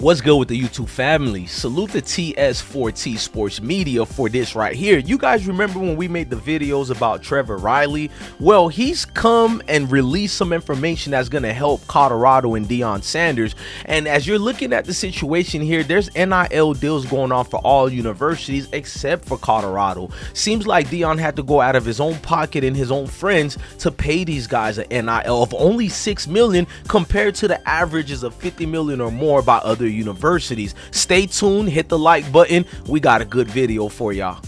What's good with the YouTube family? Salute the TS4T Sports Media for this right here. You guys remember when we made the videos about Trevor Reilly? Well, he's come and released some information that's going to help Colorado and Deion Sanders. And as you're looking at the situation here, there's NIL deals going on for all universities except for Colorado. Seems like Deion had to go out of his own pocket and his own friends to pay these guys an NIL of only $6 million compared to the averages of $50 million or more by other universities. Stay tuned, hit the like button. We got a good video for y'all.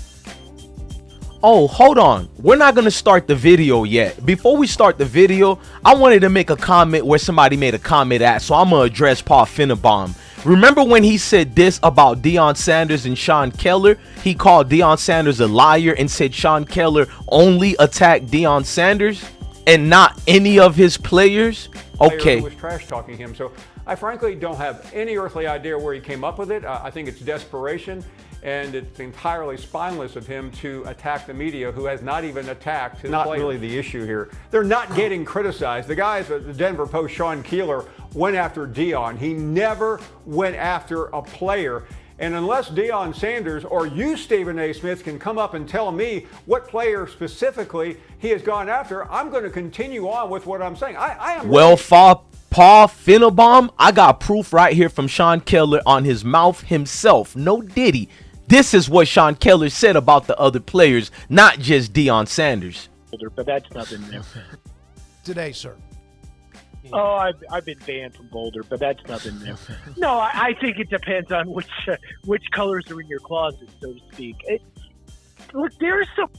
Oh, hold on. We're not going to start the video yet. Before we start the video, I wanted to make a comment where somebody made a comment at, so I'm going to address Paul Finebaum. Remember when he said this about Deion Sanders and Sean Keller? He called Deion Sanders a liar and said Sean Keller only attacked Deion Sanders and not any of his players. Okay. Who was trash talking him. So I frankly don't have any earthly idea where he came up with it. I think it's desperation, and it's entirely spineless of him to attack the media who has not even attacked his players. Not really the issue here. They're not getting criticized. The guys at the Denver Post, Sean Keeler, went after Deion. He never went after a player. And unless Deion Sanders or you, Stephen A. Smith, can come up and tell me what player specifically he has gone after, I'm going to continue on with what I'm saying. I am. Well, Paul Finebaum, I got proof right here from Sean Keller on his mouth himself. No Diddy. This is what Sean Keller said about the other players, not just Deion Sanders. But that's nothing new. Today, sir. Oh, I've been banned from Boulder, but that's nothing new. No, I think it depends on which colors are in your closet, so to speak. Look, there's some.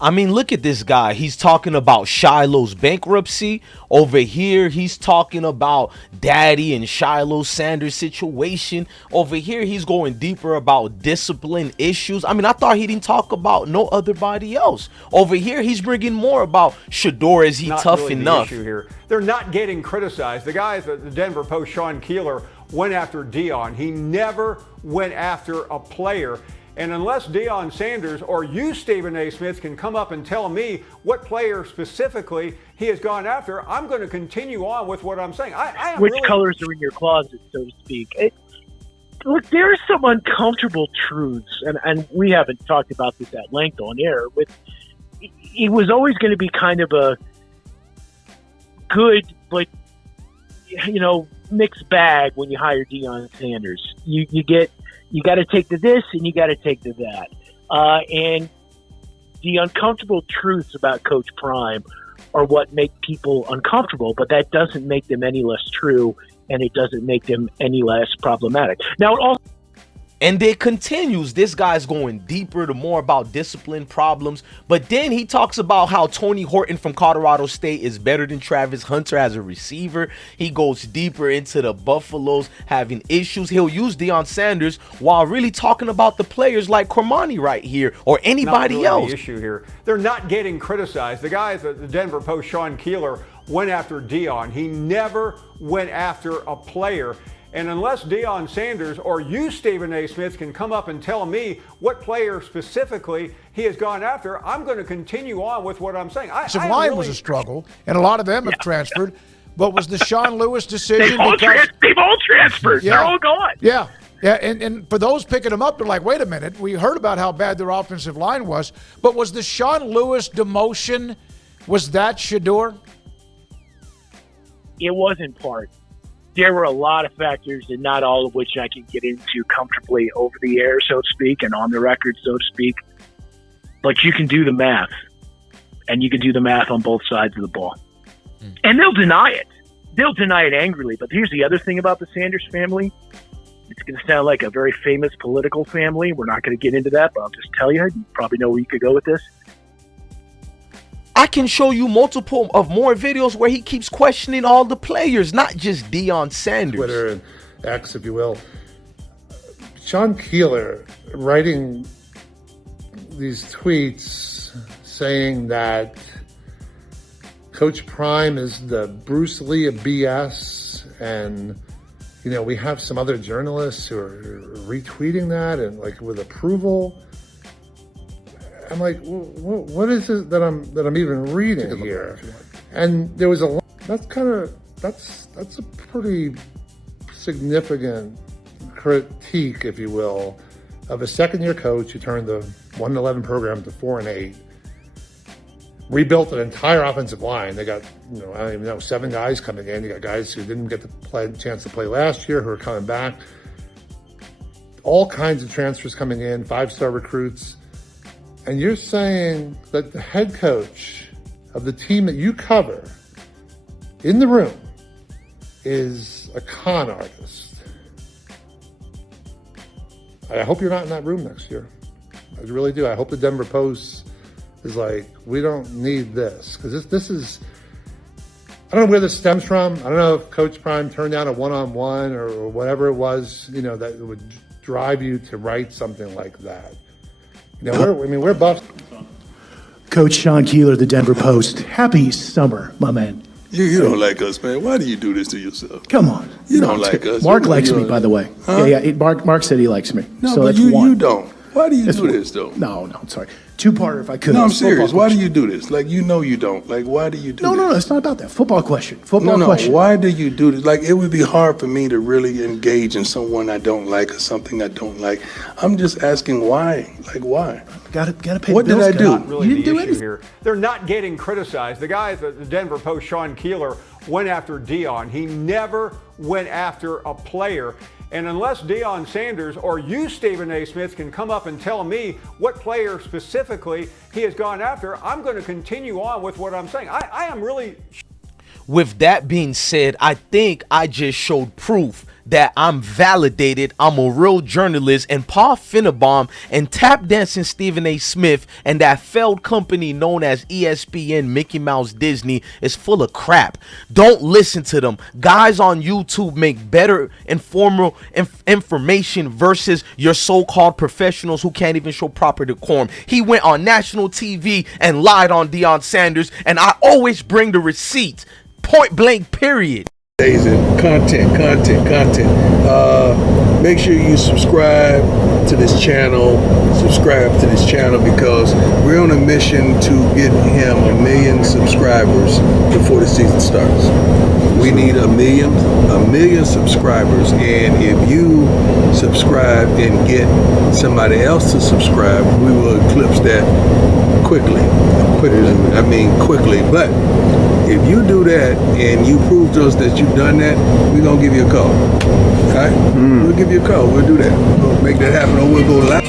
I mean, look at this guy. He's talking about Shiloh's bankruptcy. Over here, he's talking about Daddy and Shiloh Sanders' situation. Over here, he's going deeper about discipline issues. I mean, I thought he didn't talk about no other body else. Over here, he's bringing more about Shador. Is he not tough really enough? The issue here. They're not getting criticized. The guys at the Denver Post, Sean Keeler, went after Deion. He never went after a player. And unless Deion Sanders or you, Stephen A. Smith, can come up and tell me what player specifically he has gone after, I'm going to continue on with what I'm saying. Which colors are in your closet, so to speak. Look, there are some uncomfortable truths, and we haven't talked about this at length on air. It was always going to be kind of a good, but, mixed bag when you hire Deion Sanders. You got to take to this and you got to take to that. And the uncomfortable truths about Coach Prime are what make people uncomfortable, but that doesn't make them any less true, and it doesn't make them any less problematic. Now, it also. And it continues. This guy's going deeper to more about discipline problems. But then he talks about how Tony Horton from Colorado State is better than Travis Hunter as a receiver. He goes deeper into the Buffaloes having issues. He'll use Deion Sanders while really talking about the players like Cormani right here or anybody really else. The issue here. They're not getting criticized. The guys at the Denver Post, Sean Keeler, went after Deion. He never went after a player. And unless Deion Sanders or you, Stephen A. Smith, can come up and tell me what player specifically he has gone after, I'm going to continue on with what I'm saying. Offensive line was a struggle, and a lot of them have transferred. But was the Sean Lewis decision? They've all transferred. Yeah. They're all gone. Yeah. Yeah, and for those picking them up, they're like, wait a minute, we heard about how bad their offensive line was. But was the Sean Lewis demotion, was that Shador? It wasn't part. There were a lot of factors, and not all of which I can get into comfortably over the air, so to speak, and on the record, so to speak. But you can do the math, and you can do the math on both sides of the ball. And they'll deny it. They'll deny it angrily. But here's the other thing about the Sanders family. It's going to sound like a very famous political family. We're not going to get into that, but I'll just tell you, you probably know where you could go with this. I can show you multiple of more videos where he keeps questioning all the players, not just Deion Sanders. Twitter and X, if you will. Sean Keeler writing these tweets saying that Coach Prime is the Bruce Lee of BS, and we have some other journalists who are retweeting that and like with approval. I'm like, what is it that I'm even reading here? And there was that's a pretty significant critique, if you will, of a second-year coach who turned the 1-11 program to 4-8, rebuilt an entire offensive line. They got, I don't even know, 7 guys coming in. You got guys who didn't get the chance to play last year who are coming back. All kinds of transfers coming in, 5-star recruits. And you're saying that the head coach of the team that you cover in the room is a con artist. I hope you're not in that room next year. I really do. I hope the Denver Post is like, we don't need this. Because this is, I don't know where this stems from. I don't know if Coach Prime turned down a one-on-one or whatever it was, that would drive you to write something like that. We're Buffs. Coach Sean Keeler, the Denver Post. Happy summer, my man. You don't like us, man. Why do you do this to yourself? Come on. You don't like us. Mark likes me, by the way. Huh? Yeah. Mark said he likes me. No, so but that's you don't. Why do you do this, though? No, I'm sorry. Two-parter, if I could. No, I'm serious. Why do you do this? Like, you don't. Like, why do you do this? No, it's not about that. Football question. No, why do you do this? Like, it would be hard for me to really engage in someone I don't like or something I don't like. I'm just asking why. Like, why? Gotta pay What the bills. did I do? Not really You didn't the do issue anything. here. They're not getting criticized. The guy at the Denver Post, Sean Keeler, went after Deion. He never went after a player. And unless Deion Sanders or you, Stephen A. Smith, can come up and tell me what player specifically he has gone after, I'm going to continue on with what I'm saying. I am really... With that being said, I think I just showed proof that I'm validated, I'm a real journalist, and Paul Finnbaum and tap dancing Stephen A. Smith and that failed company known as ESPN, Mickey Mouse, Disney is full of crap. Don't listen to them. Guys on YouTube make better informal information versus your so-called professionals who can't even show proper decorum. He went on national TV and lied on Deion Sanders, and I always bring the receipts. Point blank, period. Content. Make sure you subscribe to this channel. Because we're on a mission to get him 1 million subscribers before the season starts. We need 1 million subscribers, and if you subscribe and get somebody else to subscribe, we will eclipse that quickly. But if you do that and you prove to us that you've done that, we're going to give you a call. All right? We'll give you a call. We'll do that. We'll make that happen, or we'll go live.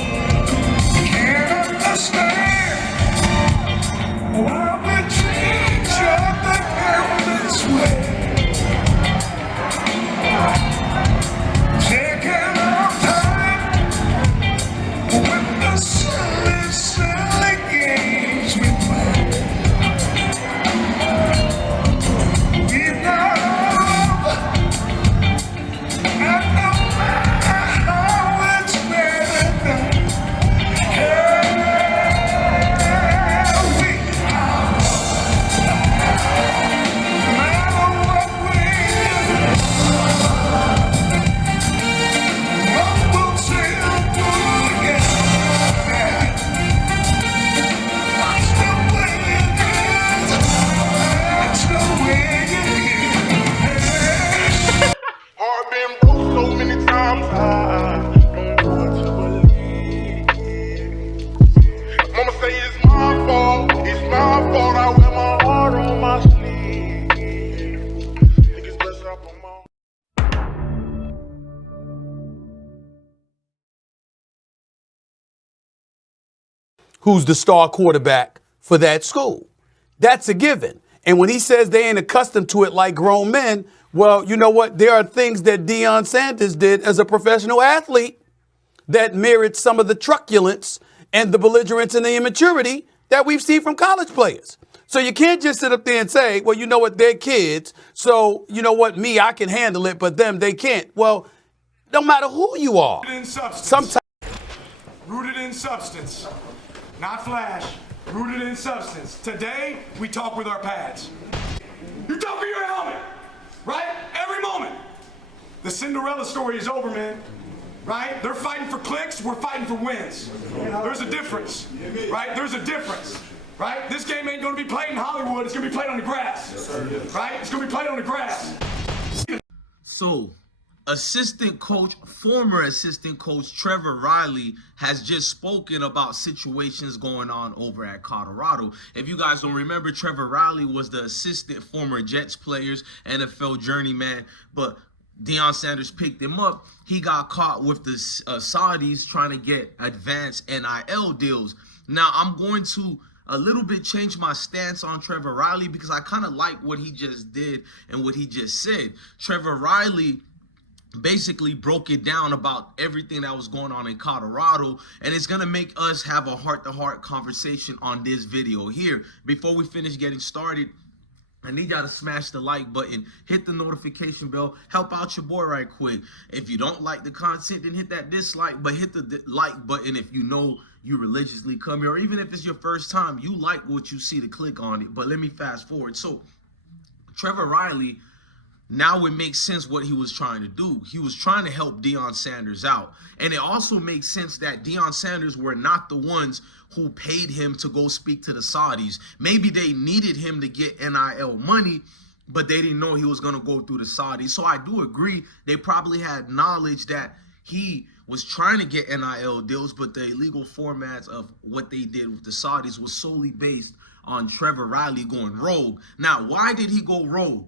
Who's the star quarterback for that school. That's a given. And when he says they ain't accustomed to it like grown men, well, you know what? There are things that Deion Sanders did as a professional athlete that mirrored some of the truculence and the belligerence and the immaturity that we've seen from college players. So you can't just sit up there and say, well, you know what? They're kids. So you know what? Me, I can handle it, but them, they can't. Well, no matter who you are. Rooted in substance. Not flash, rooted in substance. Today, we talk with our pads. You talk with your helmet, right? Every moment. The Cinderella story is over, man, right? They're fighting for clicks, we're fighting for wins. There's a difference, right? There's a difference, right? This game ain't gonna be played in Hollywood, it's gonna be played on the grass, right? It's gonna be played on the grass. So, former assistant coach Trevor Reilly has just spoken about situations going on over at Colorado. If you guys don't remember, Trevor Reilly was the assistant former Jets players, NFL journeyman, but Deion Sanders picked him up. He got caught with the Saudis trying to get advanced NIL deals. Now, I'm going to a little bit change my stance on Trevor Reilly because I kind of like what he just did and what he just said. Trevor Reilly basically broke it down about everything that was going on in Colorado, and it's gonna make us have a heart-to-heart conversation on this video here. Before we finish getting started, I need y'all to smash the like button, hit the notification bell, help out your boy right quick. If you don't like the content, then hit that dislike, but hit the like button if you know you religiously come here, or even if it's your first time, you like what you see to click on it. But let me fast forward. So Trevor Reilly, now it makes sense what he was trying to do. He was trying to help Deion Sanders out. And it also makes sense that Deion Sanders were not the ones who paid him to go speak to the Saudis. Maybe they needed him to get NIL money, but they didn't know he was going to go through the Saudis. So I do agree they probably had knowledge that he was trying to get NIL deals, but the illegal formats of what they did with the Saudis was solely based on Trevor Reilly going rogue. Now, why did he go rogue?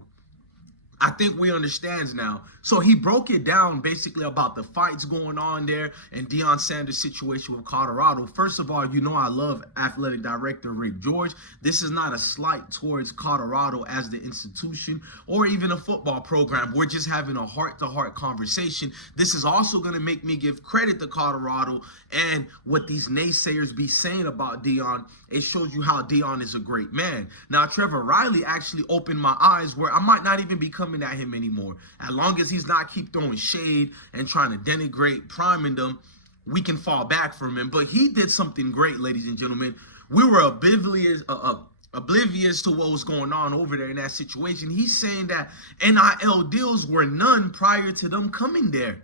I think we understand now. So he broke it down basically about the fights going on there and Deion Sanders' situation with Colorado. First of all, you know I love athletic director Rick George. This is not a slight towards Colorado as the institution or even a football program. We're just having a heart-to-heart conversation. This is also going to make me give credit to Colorado and what these naysayers be saying about Deion. It shows you how Deion is a great man. Now, Trevor Reilly actually opened my eyes where I might not even be coming at him anymore. As long as he's not keep throwing shade and trying to denigrate, priming them, we can fall back from him. But he did something great, ladies and gentlemen. We were oblivious to what was going on over there in that situation. He's saying that NIL deals were none prior to them coming there.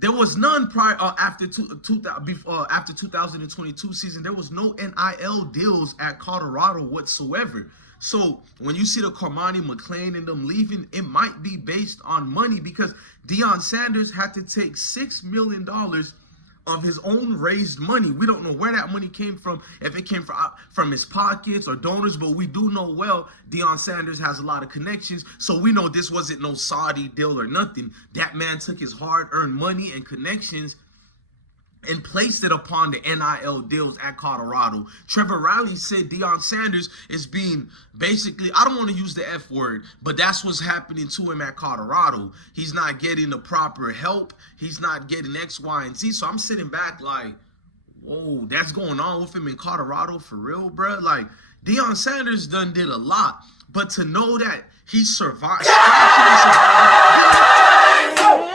There was none prior after 2022 season. There was no NIL deals at Colorado whatsoever. So when you see the Carmani, McClain, and them leaving, it might be based on money because Deion Sanders had to take $6 million of his own raised money. We don't know where that money came from, if it came from his pockets or donors, but we do know well Deion Sanders has a lot of connections, so we know this wasn't no Saudi deal or nothing. That man took his hard-earned money and connections and placed it upon the NIL deals at Colorado. Trevor Reilly said Deion Sanders is being basically, I don't want to use the F word, but that's what's happening to him at Colorado. He's not getting the proper help. He's not getting X, Y, and Z. So I'm sitting back like, whoa, that's going on with him in Colorado for real, bro? Like, Deion Sanders done did a lot, but to know that he survived.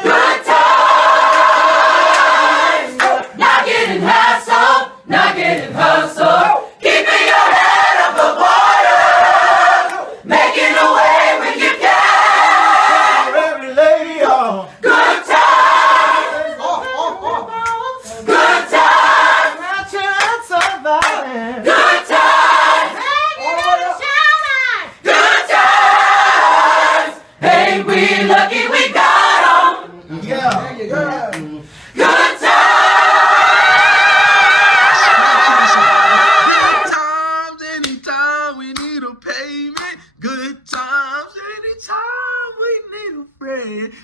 Good times. Not getting hassled, not getting hustled. Keeping your head above the water. Making a way when you can. Every lady on. Good times. Good times. Not chance surviving. Good times. Good times. Ain't we lucky we got 'em? Yeah. Good times.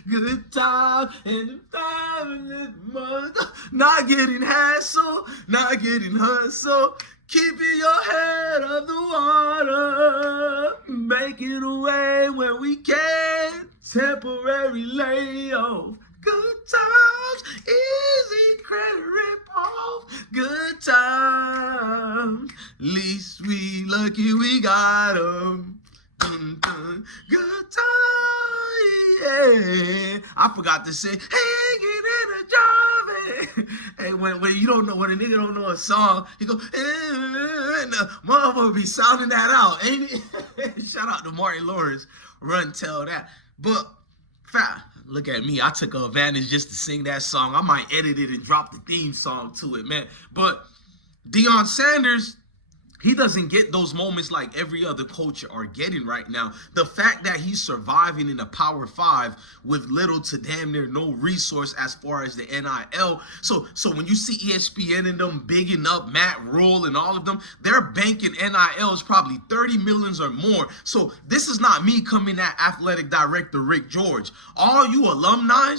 Good time and the time and the month. Not getting hassled, not getting hustled. Keeping your head above the water. Making a way where we can. Temporary layoff. Good times, easy credit rip-off. Good times, least we lucky we got 'em. Good time, yeah. I forgot to say, hanging in a job. Hey, when you don't know, when a nigga don't know a song, he go, and the motherfucker be sounding that out, ain't it? Shout out to Marty Lawrence, run tell that. But, look at me, I took advantage just to sing that song. I might edit it and drop the theme song to it, man. But Deion Sanders He doesn't get those moments like every other coach are getting right now. The fact that he's surviving in a Power 5 with little to damn near no resource as far as the NIL. So when you see ESPN and them bigging up Matt Rule and all of them, they're banking NILs probably 30 millions or more. So this is not me coming at athletic director Rick George. All you alumni,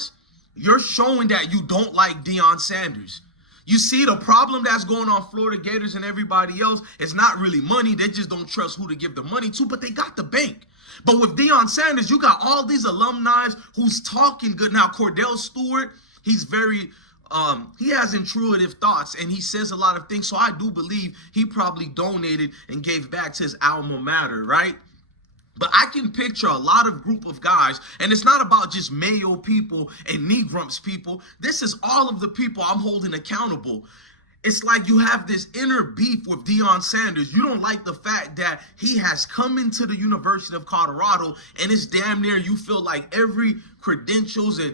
you're showing that you don't like Deion Sanders. You see, the problem that's going on Florida Gators and everybody else is not really money. They just don't trust who to give the money to, but they got the bank. But with Deion Sanders, you got all these alumni who's talking good. Now, Cordell Stewart, he's very, he has intuitive thoughts, and he says a lot of things. So I do believe he probably donated and gave back to his alma mater, right? But I can picture a lot of group of guys, and it's not about just Mayo people and Knee Grumps people. This is all of the people I'm holding accountable. It's like you have this inner beef with Deion Sanders. You don't like the fact that he has come into the University of Colorado, and it's damn near you feel like every credentials and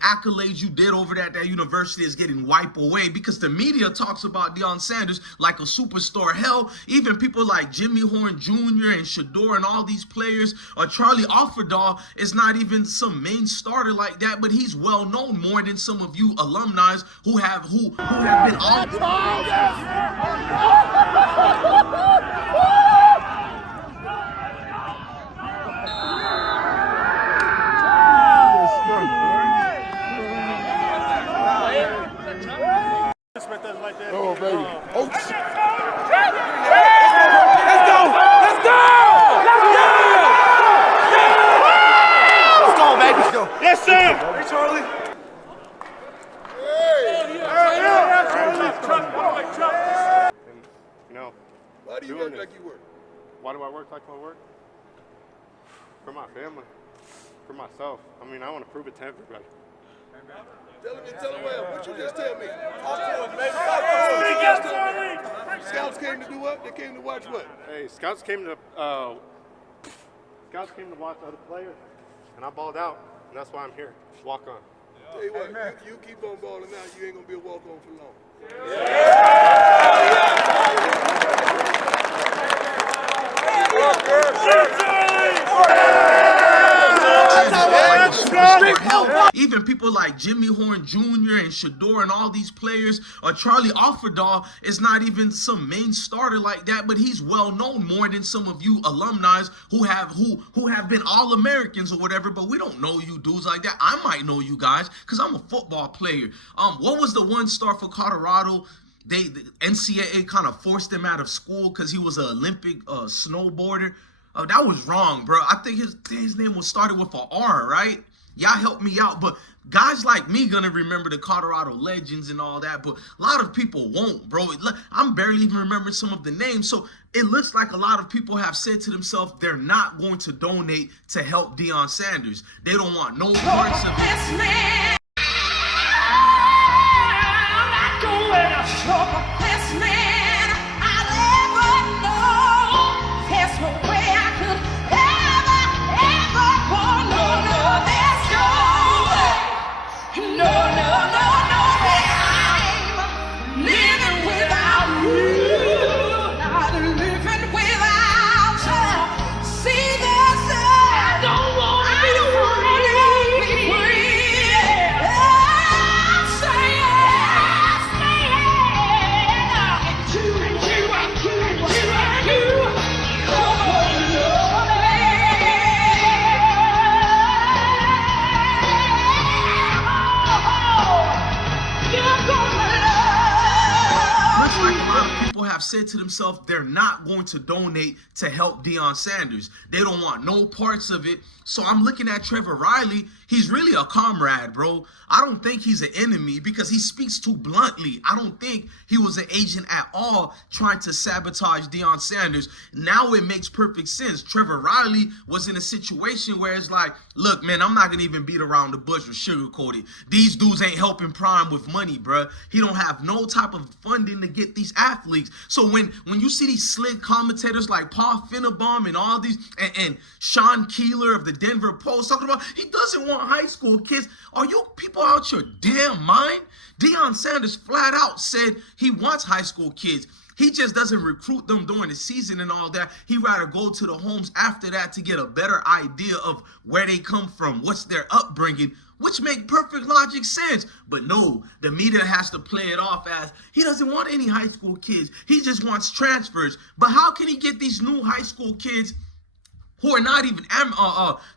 accolades you did over at that university is getting wiped away because the media talks about Deion Sanders like a superstar. Hell, even people like Jimmy Horn Jr. and Shador and all these players, or Charlie Offerdahl is not even some main starter like that, but he's well known more than some of you alumni who have been all. Oh, baby. Oh, shit. Let's go! Let's go! Let's go, baby. Let's go. Yes, sir. Hey, Charlie. You know, why do you work like you work? Why do I work like I work? For my family, for myself. I mean, I want to prove it to everybody. Tell him what you just tell me. Scouts came to do what? They came to watch what? Hey, scouts came to watch other players, and I balled out, and that's why I'm here. Walk on. Tell you what, you keep on balling out, you ain't gonna be a walk on for long. Even people like Jimmy Horn Jr. and Shador and all these players, or Charlie Offerdahl is not even some main starter like that, but he's well known more than some of you alumni who have been All-Americans or whatever, but we don't know you dudes like that. I might know you guys because I'm a football player. What was the one star for Colorado? The NCAA kind of forced him out of school because he was an Olympic snowboarder. That was wrong, bro. I think his name was started with an R, right? Y'all help me out, but guys like me gonna remember the Colorado legends and all that, but a lot of people won't, bro. I'm barely even remembering some of the names, so it looks like a lot of people have said to themselves they're not going to donate to help Deion Sanders. They don't want no parts of it. Have said to themselves they're not going to donate to help Deion Sanders. They don't want no parts of it. So I'm looking at Trevor Reilly. He's really a comrade, bro. I don't think he's an enemy because he speaks too bluntly. I don't think he was an agent at all trying to sabotage Deion Sanders. Now it makes perfect sense. Trevor Reilly was in a situation where it's like, look, man, I'm not going to even beat around the bush or sugarcoat it. These dudes ain't helping Prime with money, bro. He don't have no type of funding to get these athletes. So when you see these slick commentators like Paul Finebaum and all these, and Sean Keeler of the Denver Post talking about he doesn't want high school kids, are you people out your damn mind? Deion Sanders flat out said he wants high school kids. He just doesn't recruit them during the season and all that. He'd rather go to the homes after that to get a better idea of where they come from, what's their upbringing, which make perfect logic sense. But no, the media has to play it off as he doesn't want any high school kids. He just wants transfers. But how can he get these new high school kids who are not even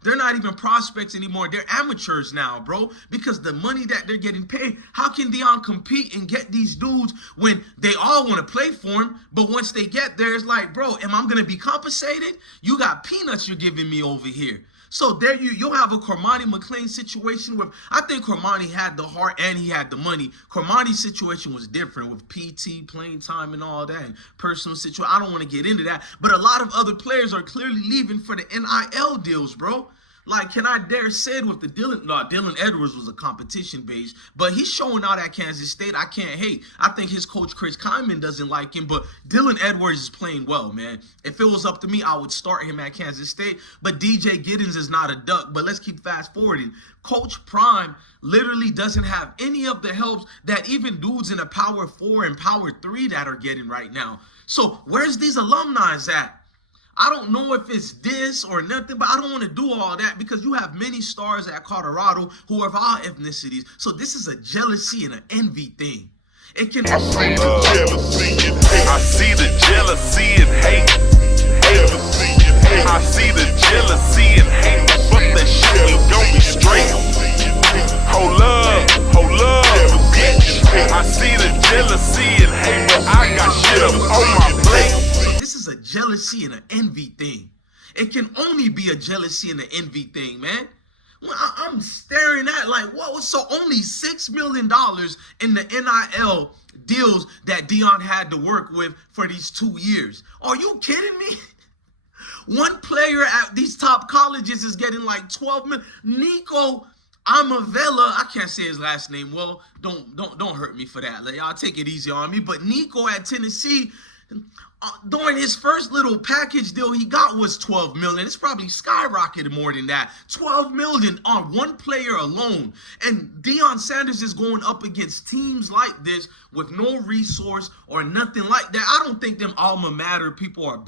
they're not even prospects anymore? They're amateurs now, bro, because the money that they're getting paid. How can Deion compete and get these dudes when they all want to play for him, but once they get there, it's like, bro, am I gonna be compensated? You got peanuts you're giving me over here. So there you'll have a Cormani McClain situation where I think Cormani had the heart and he had the money. Cormani's situation was different with PT, playing time and all that, and personal situation. I don't want to get into that. But a lot of other players are clearly leaving for the NIL deals, bro. Like, can I dare say it with the Dylan Edwards was a competition base, but he's showing out at Kansas State. I can't hate. I think his coach, Chris Kyman, doesn't like him, but Dylan Edwards is playing well, man. If it was up to me, I would start him at Kansas State, but DJ Giddens is not a duck. But let's keep fast forwarding. Coach Prime literally doesn't have any of the helps that even dudes in a Power 4 and Power 3 that are getting right now. So where's these alumni at? I don't know if it's this or nothing, but I don't want to do all that because you have many stars at Colorado who are of all ethnicities. So this is a jealousy and an envy thing. It can. I see the jealousy and hate. I see the jealousy and hate. I see the jealousy and hate. Fuck that shit, we gon' be straight. Hold up, bitch. I see the jealousy and hate, but I got shit up on my plate. This is a jealousy and an envy thing. It can only be a jealousy and an envy thing, man. Well, I'm staring at like, what was so only $6 million in the NIL deals that Deion had to work with for these 2 years? Are you kidding me? One player at these top colleges is getting like 12 million. Nico Amavella, I can't say his last name. Well, don't hurt me for that. Like, y'all take it easy on me. But Nico at Tennessee, during his first little package deal he got was 12 million. It's probably skyrocketed more than that. 12 million on one player alone. And Deion Sanders is going up against teams like this with no resource or nothing like that. I don't think them alma mater people are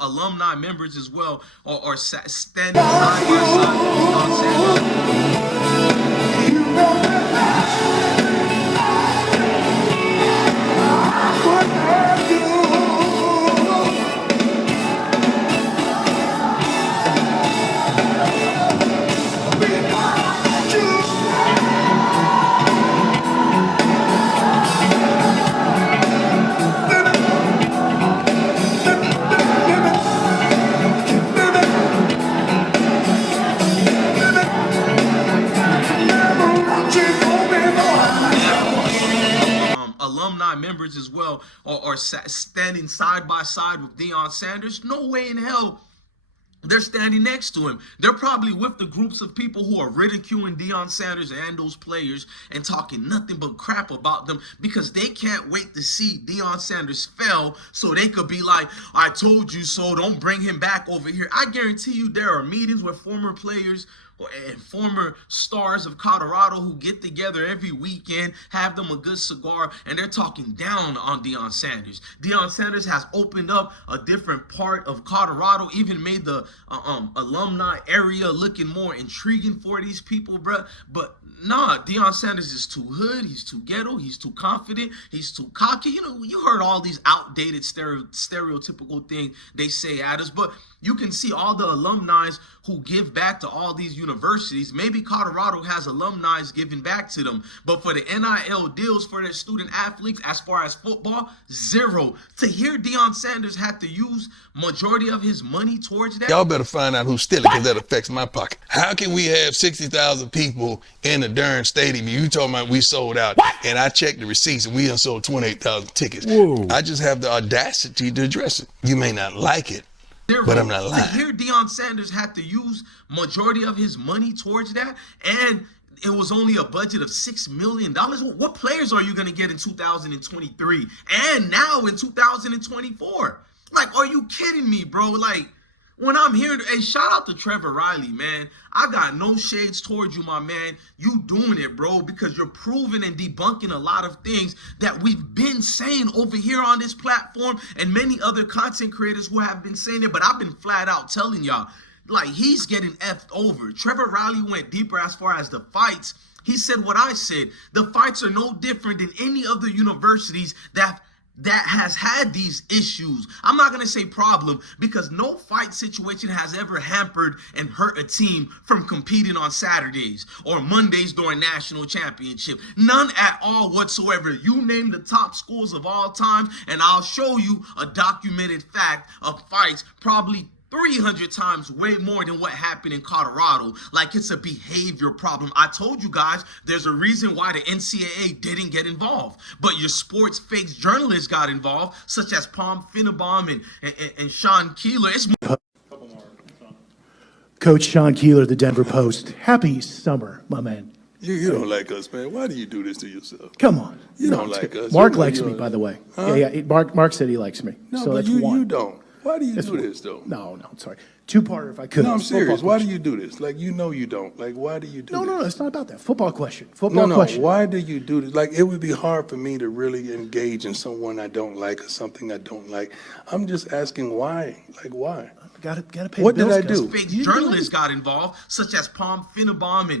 alumni members as well or standing side by side with Deion Sanders. Alumni members as well are standing side by side with Deion Sanders. No way in hell they're standing next to him. They're probably with the groups of people who are ridiculing Deion Sanders and those players and talking nothing but crap about them because they can't wait to see Deion Sanders fail so they could be like, I told you so, don't bring him back over here. I guarantee you there are meetings with former players and former stars of Colorado who get together every weekend, have them a good cigar, and they're talking down on Deion Sanders. Deion Sanders has opened up a different part of Colorado, even made the alumni area looking more intriguing for these people, bruh. But nah, Deion Sanders is too hood, he's too ghetto, he's too confident, he's too cocky. You know, you heard all these outdated stereotypical things they say at us, but you can see all the alumni who give back to all these universities. Maybe Colorado has alumni giving back to them, but for the NIL deals for their student athletes, as far as football, zero. To hear Deion Sanders had to use majority of his money towards that. Y'all better find out who's stealing because that affects my pocket. How can we have 60,000 people in the darn stadium? You talking about we sold out, and I checked the receipts and we done sold 28,000 tickets. Whoa. I just have the audacity to address it. You may not like it, but I'm not lying. To hear Deion Sanders had to use majority of his money towards that, and it was only a budget of $6 million. What players are you going to get in 2023 and now in 2024? Like, are you kidding me, bro? Like, When I'm hearing, hey, shout out to Trevor Reilly, man. I got no shades towards you, my man. You doing it, bro, because you're proving and debunking a lot of things that we've been saying over here on this platform and many other content creators who have been saying it, but I've been flat out telling y'all, like, he's getting effed over. Trevor Reilly went deeper as far as the fights. He said what I said. The fights are no different than any other universities that has had these issues. I'm not going to say problem because no fight situation has ever hampered and hurt a team from competing on Saturdays or Mondays during national championship. None at all whatsoever. You name the top schools of all time and I'll show you a documented fact of fights probably 300 times way more than what happened in Colorado. Like, it's a behavior problem. I told you guys there's a reason why the NCAA didn't get involved, but your sports fakes journalists got involved, such as Palm Finnebaum and Sean Keeler. It's Coach Sean Keeler, the Denver Post. Happy summer, my man. You don't like us, man. Why do you do this to yourself? Come on. You don't like us. Mark likes me, by the way. Huh? Yeah. Mark said he likes me. No, so but that's you one. don't. Why do you That's do one. this, though? No, I'm sorry. Two-parter if I could. No, I'm serious. Football Why do question. you do this? Like, you know you don't. Like, why do you do this? No, it's not about that. Football question. No, Question. why do you do this? Like, it would be hard for me to really engage in someone I don't like or something I don't like. I'm just asking why. Like, why? Gotta pay What the did bills, I guys. do? fake journalists got involved, such as Palm Finnebaum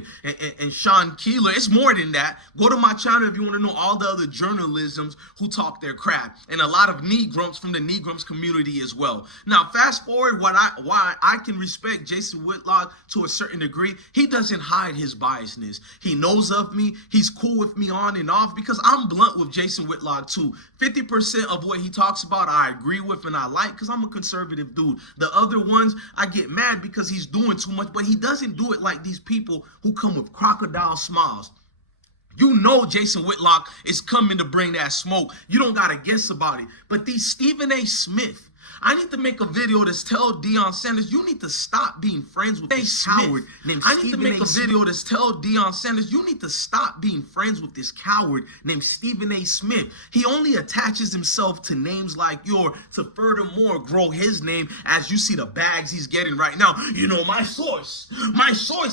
and Sean Keeler. It's more than that. Go to my channel if you want to know all the other journalisms who talk their crap, and a lot of Negrumps from the Negrumps community as well. Now, fast forward, why I can respect Jason Whitlock to a certain degree. He doesn't hide his biasness. He knows of me. He's cool with me on and off because I'm blunt with Jason Whitlock too. 50% of what he talks about I agree with and I like because I'm a conservative dude. The other ones I get mad because he's doing too much, but he doesn't do it like these people who come with crocodile smiles. You know Jason Whitlock is coming to bring that smoke. You don't got to guess about it. But these Stephen A. Smith, I need to make a video that's tell Deion Sanders, you need to stop being friends with this coward named I need to make a video that's tell Deion Sanders, you need to stop being friends with this coward named Stephen A. Smith. He only attaches himself to names like yours to furthermore grow his name as you see the bags he's getting right now. You know, my source,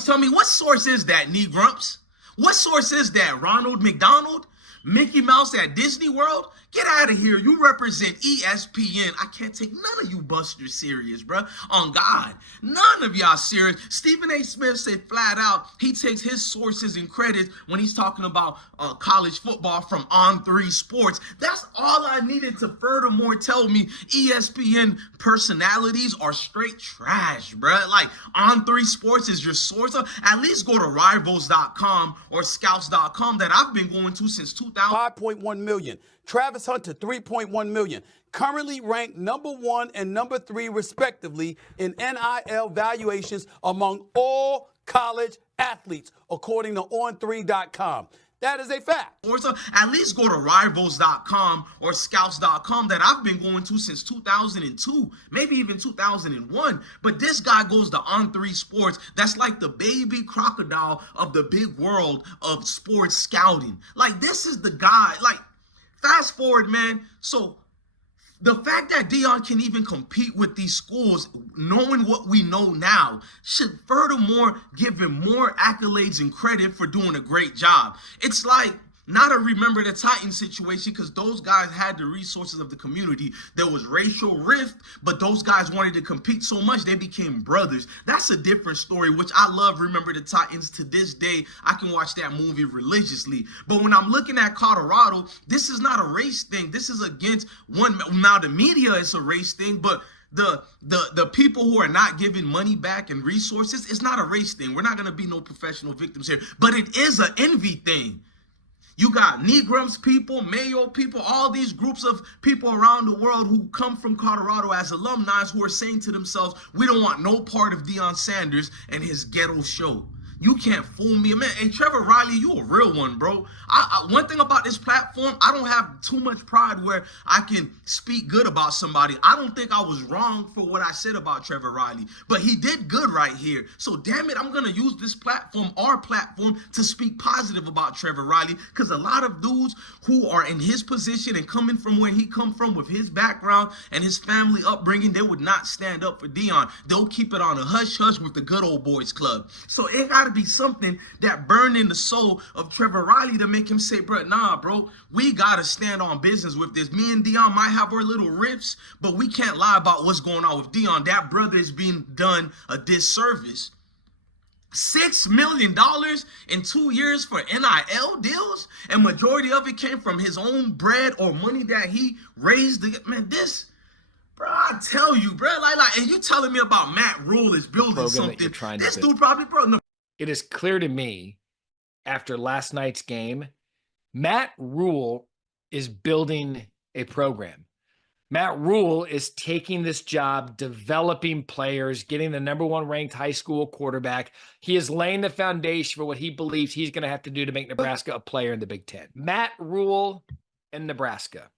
tell me, what source is that, Negrumps? What source is that, Ronald McDonald? Mickey Mouse at Disney World? Get out of here. You represent ESPN. I can't take none of you busters serious, bro. On God. None of y'all serious. Stephen A. Smith said flat out he takes his sources and credits when he's talking about college football from On3 Sports. That's all I needed to furthermore tell me ESPN personalities are straight trash, bro. Like, On3 Sports is your source. At least go to Rivals.com or Scouts.com that I've been going to since 2000. 5.1 million. Travis Hunter, 3.1 million. Currently ranked number 1 and number 3, respectively, in NIL valuations among all college athletes, according to On3.com. That is a fact. Or so at least go to Rivals.com or Scouts.com that I've been going to since 2002, maybe even 2001. But this guy goes to On3 Sports. That's like the baby crocodile of the big world of sports scouting. Like, this is the guy. Like, fast forward, man. So the fact that Deion can even compete with these schools, knowing what we know now, should furthermore give him more accolades and credit for doing a great job. It's like not a Remember the Titans situation because those guys had the resources of the community. There was racial rift, but those guys wanted to compete so much they became brothers. That's a different story, which I love Remember the Titans. To this day, I can watch that movie religiously. But when I'm looking at Colorado, this is not a race thing. This is against one. Now, the media is a race thing, but the people who are not giving money back and resources, it's not a race thing. We're not going to be no professional victims here, but it is an envy thing. You got Negrums people, Mayo people, all these groups of people around the world who come from Colorado as alumni who are saying to themselves, we don't want no part of Deion Sanders and his ghetto show. You can't fool me, man. Hey, Trevor Reilly, you a real one, bro. One thing about this platform, I don't have too much pride where I can speak good about somebody. I don't think I was wrong for what I said about Trevor Reilly, but he did good right here. So damn it, I'm gonna use this platform, our platform, to speak positive about Trevor Reilly, because a lot of dudes who are in his position and coming from where he come from with his background and his family upbringing, they would not stand up for Deion. They'll keep it on a hush hush with the good old boys club. So it got to be something that burned in the soul of Trevor Reilly to make him say, bro, nah, bro, we got to stand on business with this. Me and Deion might have our little riffs, but we can't lie about what's going on with Deion. That brother is being done a disservice. $6 million in 2 years for NIL deals, and majority of it came from his own bread or money that he raised. Man, this, bro, I tell you, bro, like, and you telling me about Matt Rule is building something. This dude probably, bro, no. It is clear to me after last night's game, Matt Rule is building a program. Matt Rule is taking this job, developing players, getting the #1 ranked high school quarterback. He is laying the foundation for what he believes he's going to have to do to make Nebraska a player in the Big Ten. Matt Rule in Nebraska.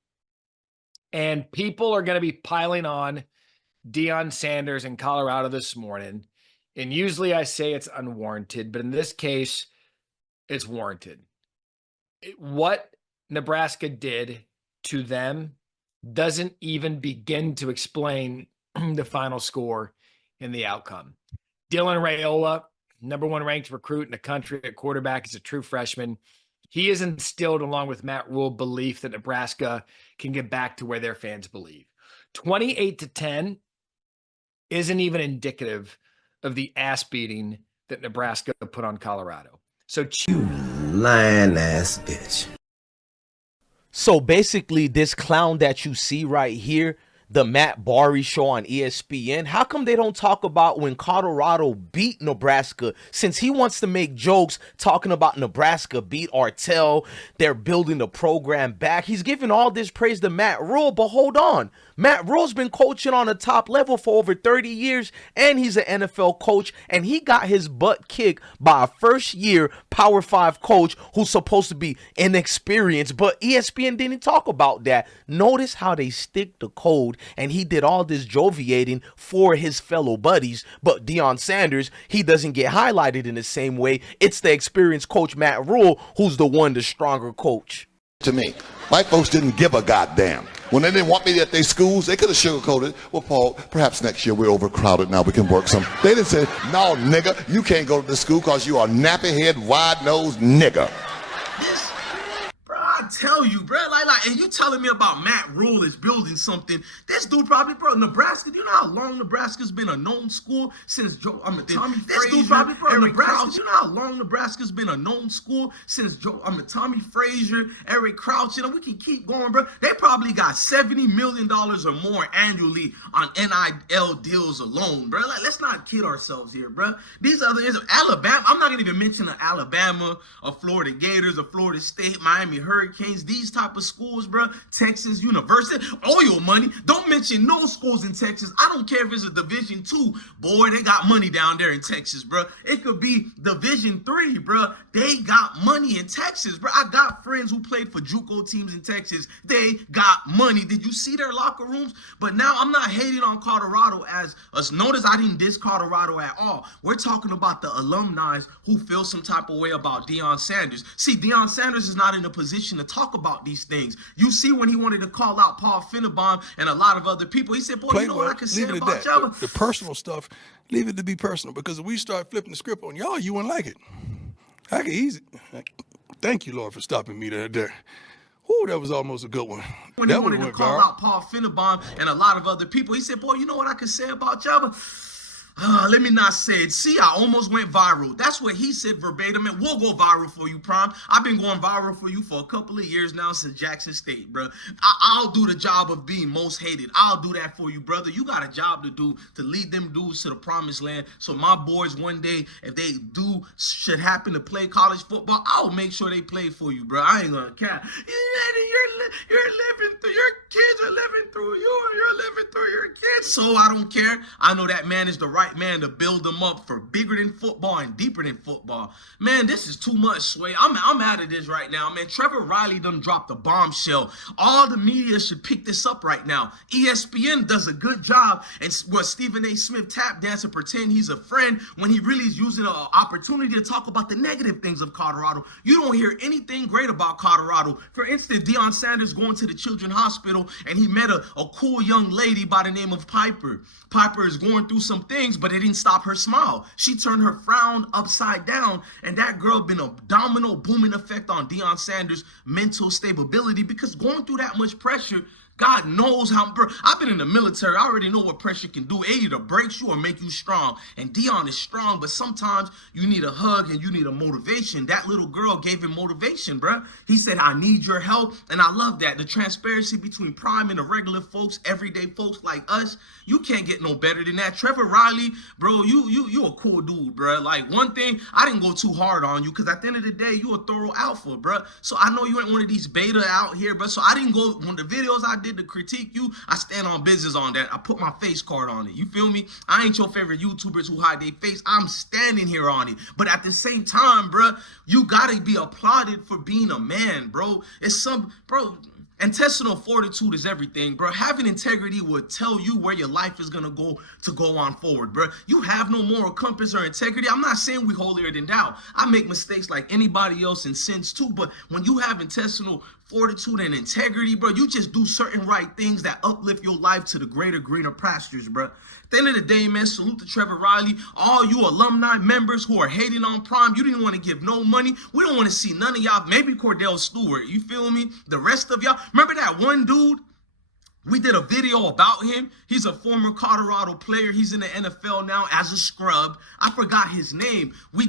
And people are going to be piling on Deion Sanders in Colorado this morning. And usually I say it's unwarranted, but in this case, it's warranted. What Nebraska did to them doesn't even begin to explain the final score and the outcome. Dylan Raiola, #1 ranked recruit in the country at quarterback, is a true freshman. He has instilled, along with Matt Rule, belief that Nebraska can get back to where their fans believe. 28-10 isn't even indicative of the ass beating that Nebraska put on Colorado. So you lying ass bitch. So basically, this clown that you see right here, the Matt Barry show on ESPN, how come they don't talk about when Colorado beat Nebraska? Since he wants to make jokes talking about Nebraska beat Artell, they're building the program back. He's giving all this praise to Matt Rule, but hold on. Matt Rule's been coaching on a top level for over 30 years, and he's an NFL coach, and he got his butt kicked by a first-year Power 5 coach who's supposed to be inexperienced, but ESPN didn't talk about that. Notice how they stick to code, and he did all this joviating for his fellow buddies, but Deion Sanders, he doesn't get highlighted in the same way. It's the experienced coach, Matt Rule, who's the one, the stronger coach. To me, white folks didn't give a goddamn. When they didn't want me at their schools, they could have sugarcoated. Well, Paul, perhaps next year we're overcrowded. Now we can work some. They didn't say, no, nigga, you can't go to the school because you are nappy-head, wide-nosed nigga. I tell you, bro, like, and you telling me about Matt Rule is building something. This dude probably, bro, Nebraska. Do you know how long Nebraska's been a known school since Tommy Frazier, dude probably, bro, Nebraska. Do you know how long Nebraska's been a known school since Tommy Frazier, Eric Crouch, we can keep going, bro. They probably got $70 million or more annually on NIL deals alone, bro. Like, let's not kid ourselves here, bro. These other Alabama. I'm not gonna even mention the Alabama or Florida Gators or Florida State, Miami Hurricanes, these type of schools, bro. Texas University, oil money. Don't mention no schools in Texas. I don't care if it's a Division II. Boy, they got money down there in Texas, bro. It could be Division III, bro. They got money in Texas, bro. I got friends who played for JUCO teams in Texas. They got money. Did you see their locker rooms? But now I'm not hating on Colorado as us. Notice I didn't diss Colorado at all. We're talking about the alumni who feel some type of way about Deion Sanders. See, Deion Sanders is not in a position to talk about these things. You see when he wanted to call out Paul Finnbaum and a lot of other people, he said, boy, you know what I can say about y'all? The personal stuff, leave it to be personal, because if we start flipping the script on y'all, you wouldn't like it. I can easy. Thank you, Lord, for stopping me there. Ooh, that was almost a good one. When he wanted to call out Paul Finnbaum and a lot of other people, he said, boy, you know what I can say about y'all? Let me not say it. See, I almost went viral. That's what he said verbatim, and we'll go viral for you, Prime. I've been going viral for you for a couple of years now since Jackson State, bro. I'll do the job of being most hated. I'll do that for you, brother. You got a job to do to lead them dudes to the promised land. So my boys, one day, if they should happen to play college football, I'll make sure they play for you, bro. I ain't gonna cap. You're living through, your kids are living through you, and you're living through your kids. So I don't care. I know that man is the right right man to build them up for bigger than football and deeper than football. Man, this is too much, Sway. I'm out of this right now, man. Trevor Reilly done dropped a bombshell. All the media should pick this up right now. ESPN does a good job, and what Stephen A. Smith tap dance and pretend he's a friend when he really is using an opportunity to talk about the negative things of Colorado. You don't hear anything great about Colorado. For instance, Deion Sanders going to the Children's Hospital, and he met a cool young lady by the name of Piper. Piper is going through some things, but it didn't stop her smile. She turned her frown upside down, and that girl been a domino booming effect on Deion Sanders' mental stability, because going through that much pressure, God knows how, bro. I've been in the military. I already know what pressure can do. It either breaks you or make you strong. And Deion is strong, but sometimes you need a hug and you need a motivation. That little girl gave him motivation, bro. He said, I need your help. And I love that. The transparency between Prime and the regular folks, everyday folks like us, you can't get no better than that. Trevor Reilly, bro, you a cool dude, bro. Like, one thing, I didn't go too hard on you, because at the end of the day, you a thorough alpha, bro. So I know you ain't one of these beta out here, bro. So I didn't go, when the videos I did to critique you, I stand on business on that. I put my face card on it. You feel me? I ain't your favorite YouTubers who hide their face. I'm standing here on it. But at the same time, bro, you gotta be applauded for being a man, bro. Intestinal fortitude is everything, bro. Having integrity will tell you where your life is gonna go to go on forward, bro. You have no moral compass or integrity. I'm not saying we holier than thou. I make mistakes like anybody else and sins too, but when you have intestinal fortitude and integrity, bro, you just do certain right things that uplift your life to the greater, greener pastures, bro. At the end of the day, man, salute to Trevor Reilly. All you alumni members who are hating on Prime, you didn't want to give no money. We don't want to see none of y'all. Maybe Cordell Stewart, you feel me? The rest of y'all, remember that one dude? We did a video about him. He's a former Colorado player. He's in the NFL now as a scrub. I forgot his name. We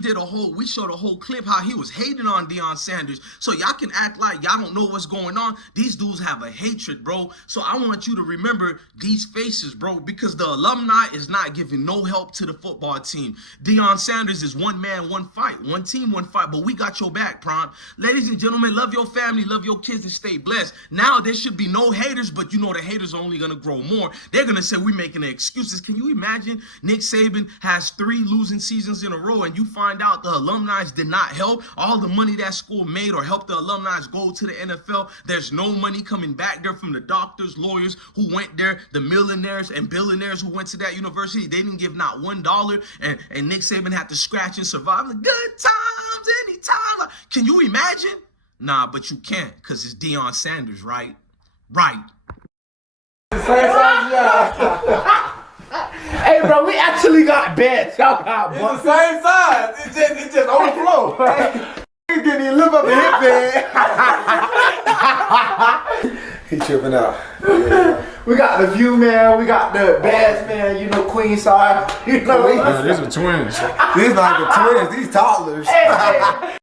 showed a whole clip how he was hating on Deion Sanders. So y'all can act like y'all don't know what's going on. These dudes have a hatred, bro. So I want you to remember these faces, bro, because the alumni is not giving no help to the football team. Deion Sanders is one man, one fight, one team, one fight, but we got your back, Prime. Ladies and gentlemen, love your family, love your kids, and stay blessed. Now there should be no haters, but you know the haters are only going to grow more. They're going to say we're making excuses. Can you imagine Nick Saban has 3 losing seasons in a row, and you find out the alumni did not help? All the money that school made or helped the alumni go to the NFL, there's no money coming back there from the doctors, lawyers who went there, the millionaires and billionaires who went to that university. They didn't give not $1, and Nick Saban had to scratch and survive. Like, good times, anytime. Can you imagine? Nah, but you can't, because it's Deion Sanders, right? Right. Hey, bro, we actually got bad shout out, bro. It's the same size. It's just on the floor. He didn't even live up the hip bed. He tripping out. We got the View man, we got the Bass man, you know, Queen side. You know, these are twins. These not even twins, these toddlers. Hey,